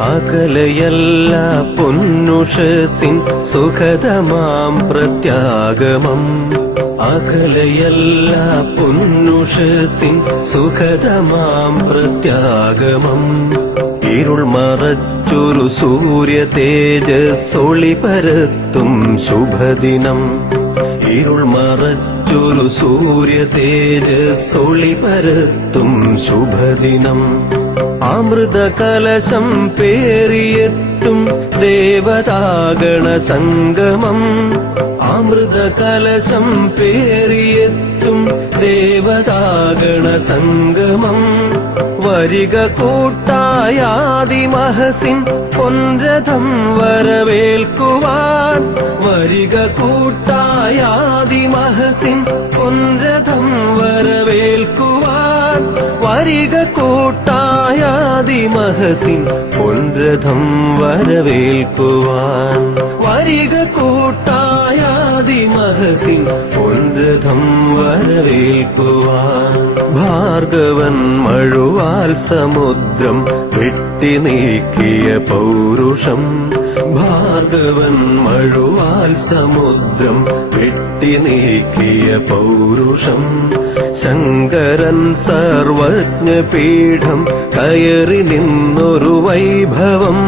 അകലയല്ല പൊന്നുഷസിൻ സുഖതമാം പ്രത്യാഗമം. അകലയല്ല പൊന്നുഷസിൻ സുഖതമാം പ്രത്യാഗമം. ഇരുൾ മറച്ചൊരു സൂര്യ തേജസ്സൊളി പരത്തും ശുഭദിനം. ഇരുൾ മറച്ചൊരു സൂര്യ തേജസ്സൊളി പരത്തും ശുഭദിനം. അമൃത കലശം പേറിയെത്തും ദേവതാഗണ സംഗമം. അമൃത കലശം പേറിയെത്തും ദേവതാഗണ സംഗമം. വരിക കൂട്ടായാദിമഹസിൻ പൊൻരഥം വരവേൽക്കുവാൻ. വരിക കൂട്ടായാദിമഹസിൻ പൊൻരഥം വരവേൽക്കുവാൻ. വരിക കൂട്ടായാദിമഹസിൻ പൊൻരഥം വരവേൽക്കുവാൻ. വരിക കൂട്ടായാദിമഹസിൻ പൊൻരഥം വരവേൽക്കുവാൻ. ഭാർഗവൻ മഴുവാൽ സമുദ്രം വെട്ടി നീക്കിയ പൗരുഷം. ഭാർഗവൻ മഴുവാൽ സമുദ്രം വെട്ടി നീക്കിയ പൗരുഷം. ശങ്കരൻ സർവജ്ഞപീഠം കയറി നിന്നൊരു വൈഭവം.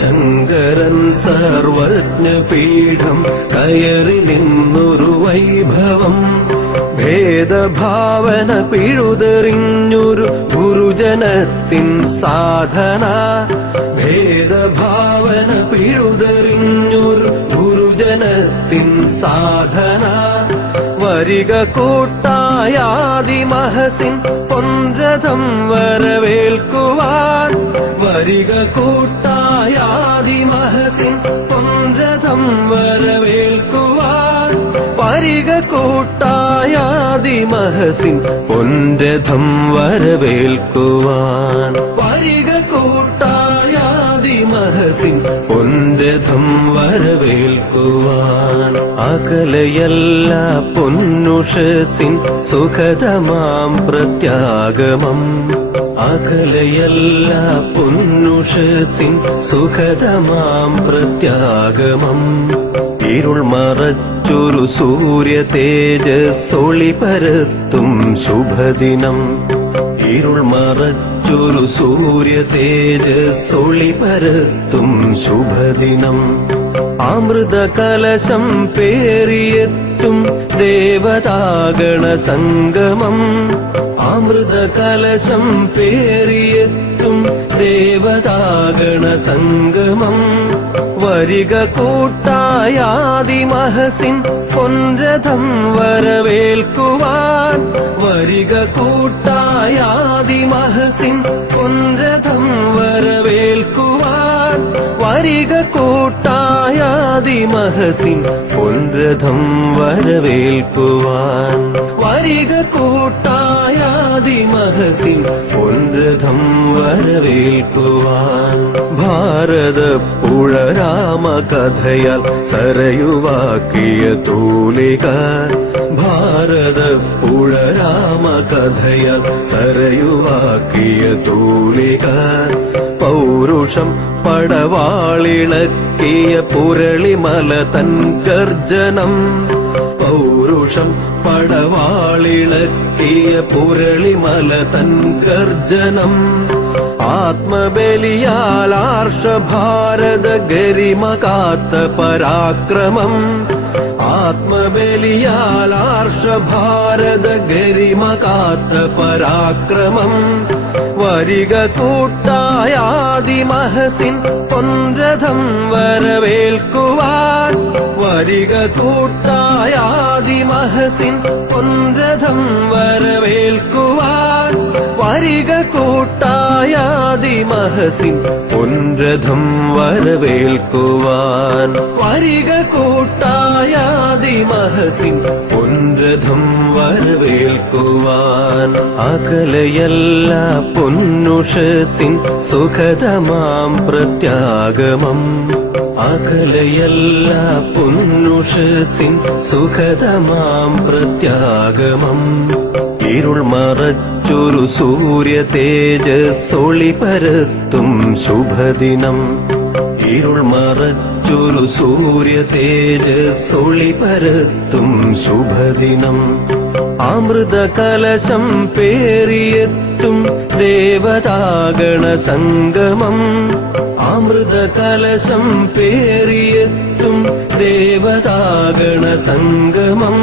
ശങ്കരൻ സർവജ്ഞപീഠം കയറി നിന്നൊരു വൈഭവം. ഭേദഭാവന പിഴുതെറിഞ്ഞൊരു ഗുരുജനത്തിൻ സാധന. ഭേദഭാവന പിഴുതെറിഞ്ഞൊരു ഗുരുജനത്തിൻ സാധന. വരിക കൂട്ടായാദിമഹസിൻ പൊൻരഥം വരവേൽക്കുവാൻ. വരിക കൂട്ടായാദിമഹസിൻ പൊൻരഥം വരവേൽക്കുവാൻ. വരിക കൂട്ടായാദിമഹസിൻ പൊൻരഥം വരവേൽക്കുവാൻ. വരിക കൂട്ടായാദിമഹസിൻ പൊൻരഥം വരവേൽക്കുവാൻ. അകലയല്ല പൊന്നുഷസിൻ സുഖതമാം പ്രത്യാഗമം. അകലയല്ല പൊന്നുഷസിൻ സുഖതമാം പ്രത്യാഗമം. ഇരുൾ മറച്ചൊരു സൂര്യ തേജസ്സൊളി പരത്തും ശുഭദിനം. ഇരുൾ മറച്ചൊരു സൂര്യ തേജസ്സൊളി പരത്തും ശുഭദിനം. അമൃത കലശം പേറിയെത്തും ദേവതാഗണ സംഗമം. അമൃത കലശം പേറിയെത്തും ദേവതാഗണ സംഗമം. വരിക കൂട്ടായാദിമഹസിൻ പൊൻരഥം വരവേൽക്കുവാൻ. വരിക കൂട്ടായാദിമഹസിൻ പൊൻരഥം വരവേൽക്കുവാൻ. വരിക കൂട്ടായാദിമഹസിൻ പൊൻരഥം വരവേൽക്കുവാൻ. വരിക കൂട്ടായാദിമഹസിൻ പൊൻരഥം വരവേൽക്കുവാൻ. ഭാരതപ്പുഴ രാമകഥയാൽ സരയുവാക്കിയ തൂലിക. ഭാരതപ്പുഴ രാമകഥയാൽ സരയുവാക്കിയ തൂലിക. പൗരുഷം പടവാളിളക്കിയ പുരളിമല തൻ ഗർജനം. പൗരുഷം പടവാളിളക്കിയ പുരളിമല തൻ ഗർജനം. ആത്മബലിയാൽ ആർഷഭാരത ഗരിമ കാത്ത പരാക്രമം. ആത്മബലിയാൽ ആർഷഭാരത ഗരിമ കാത്ത പരാക്രമം. വരിക കൂട്ടായാദിമഹസിൻ പൊൻരഥം വരവേൽക്കുവാൻ. വരിക കൂട്ടായാദിമഹസിൻ പൊൻരഥം വരവേൽക്കുവാൻ. വരിക കൂട്ടായാദിമഹസിൻ പൊൻരഥം വരവേൽക്കുവാൻ. വരിക കൂട്ടായാദിമഹസിൻ പൊൻരഥം വരവേൽക്കുവാൻ. അകലയല്ല പൊന്നുഷസിൻ സുഖതമാം പ്രത്യാഗമം. അകലയല്ല പൊന്നുഷസിൻ സുഖതമാം പ്രത്യാഗമം. ഇരുൾ മറച്ചൊരു സൂര്യ തേജസ്സൊളി പരത്തും ശുഭദിനം. ഇരുൾ മറച്ചൊരു സൂര്യ തേജസ്സൊളി പരത്തും ശുഭദിനം. അമൃത കലശം പേറിയെത്തും ദേവതാഗണ സംഗമം. അമൃത കലശം പേറിയെത്തും ദേവതാഗണ സംഗമം.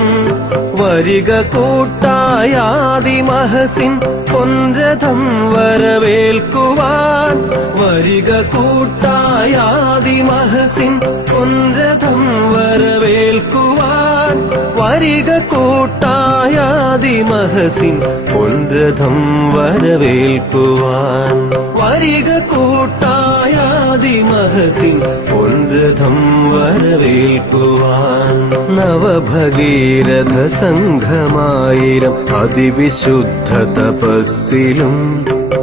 വരിക കൂട്ടായാദിമഹസിൻ പൊൻരഥം വരവേൽക്കുവാൻ. വരിക കൂട്ടായാദിമഹസിൻ പൊൻരഥം വരവേൽക്കുവാൻ. വരിക കൂട്ടായാദിമഹസിൻ പൊൻരഥം വരവേൽക്കുവാൻ. വരിക കൂട്ടായാദിമഹസിൻ പൊൻരഥം വരവേൽക്കുവാൻ. നവഭഗീരഥ സംഘമായിരം അതിവിശുദ്ധ തപസ്സിലും.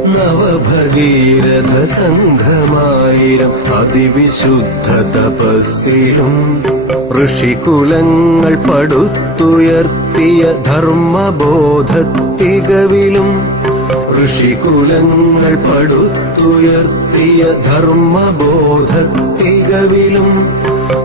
നവഭഗീരഥ സംഘമായിരം അതിവിശുദ്ധ തപസ്സിലും. ഋഷികുലങ്ങൾ പടുത്തുയർത്തിയ ധർമ്മബോധത്തികവിലും. ഋഷികുലങ്ങൾ പടുത്തുയർത്തിയ ധർമ്മബോധത്തികവിലും.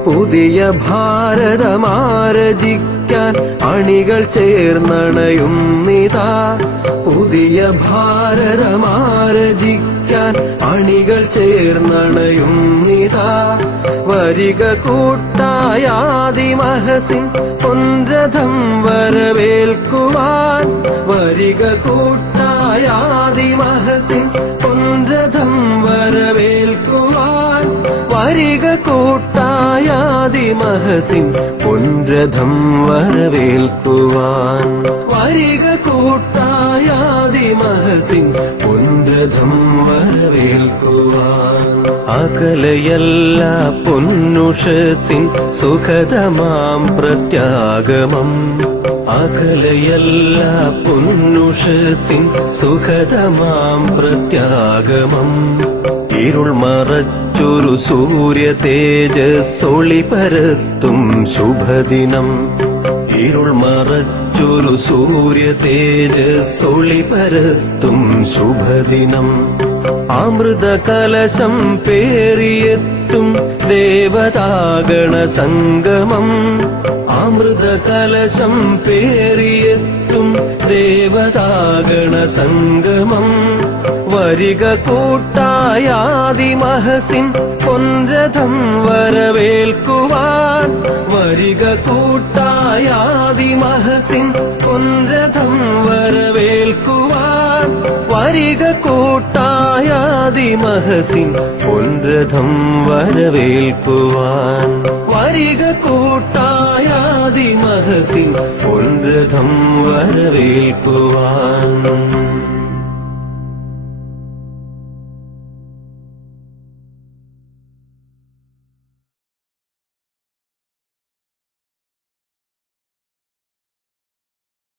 പുതിയ ഭാരതമാരചിക്കാൻ അണികൾ ചേർന്നണയുന്നിതാ. പുതിയ ഭാരതമാരചിക്കാൻ അണികൾ ചേർന്നണയുന്നിതാ. വരിക കൂട്ടായാദിമഹസിൻ പൊൻരഥം വരവേൽക്കുവാൻ. വരിക കൂട്ടായാദിമഹസിൻ പൊൻരഥം വരവേൽക്കുവാൻ. വരിക കൂട്ടായാദിമഹസിൻ പൊൻരഥം വരവേൽക്കുവാൻ. വരിക കൂട്ടായാദിമഹസിൻ പൊൻരഥം വരവേൽക്കുവാൻ. അകലയല്ല പൊന്നുഷസിൻ സുഖതമാം പ്രത്യാഗമം. അകലയല്ല പൊന്നുഷസിൻ സുഖതമാം പ്രത്യാഗമം. ഇരുൾ മറച്ചൊരു സൂര്യ തേജസ്സൊളി പരത്തും ശുഭദിനം. ഇരുൾ മറച്ചൊരു സൂര്യ തേജസ്സൊളി പരത്തും ശുഭദിനം. അമൃത കലശം പേറിയെത്തും ദേവതാഗണ സംഗമം. അമൃത കലശം പേറിയെത്തും ദേവതാഗണ സംഗമം. വരിക കൂട്ടായാദിമഹസിൻ പൊൻരഥം വരവേൽക്കുവാൻ. വരിക കൂട്ടായാദിമഹസിൻ പൊൻരഥം വരവേൽക്കുവാൻ. വരിക കൂട്ടായാദിമഹസിൻ പൊൻരഥം വരവേൽക്കുവാൻ. വരിക കൂട്ടായാദിമഹസിൻ പൊൻരഥം വരവേൽക്കുവാൻ.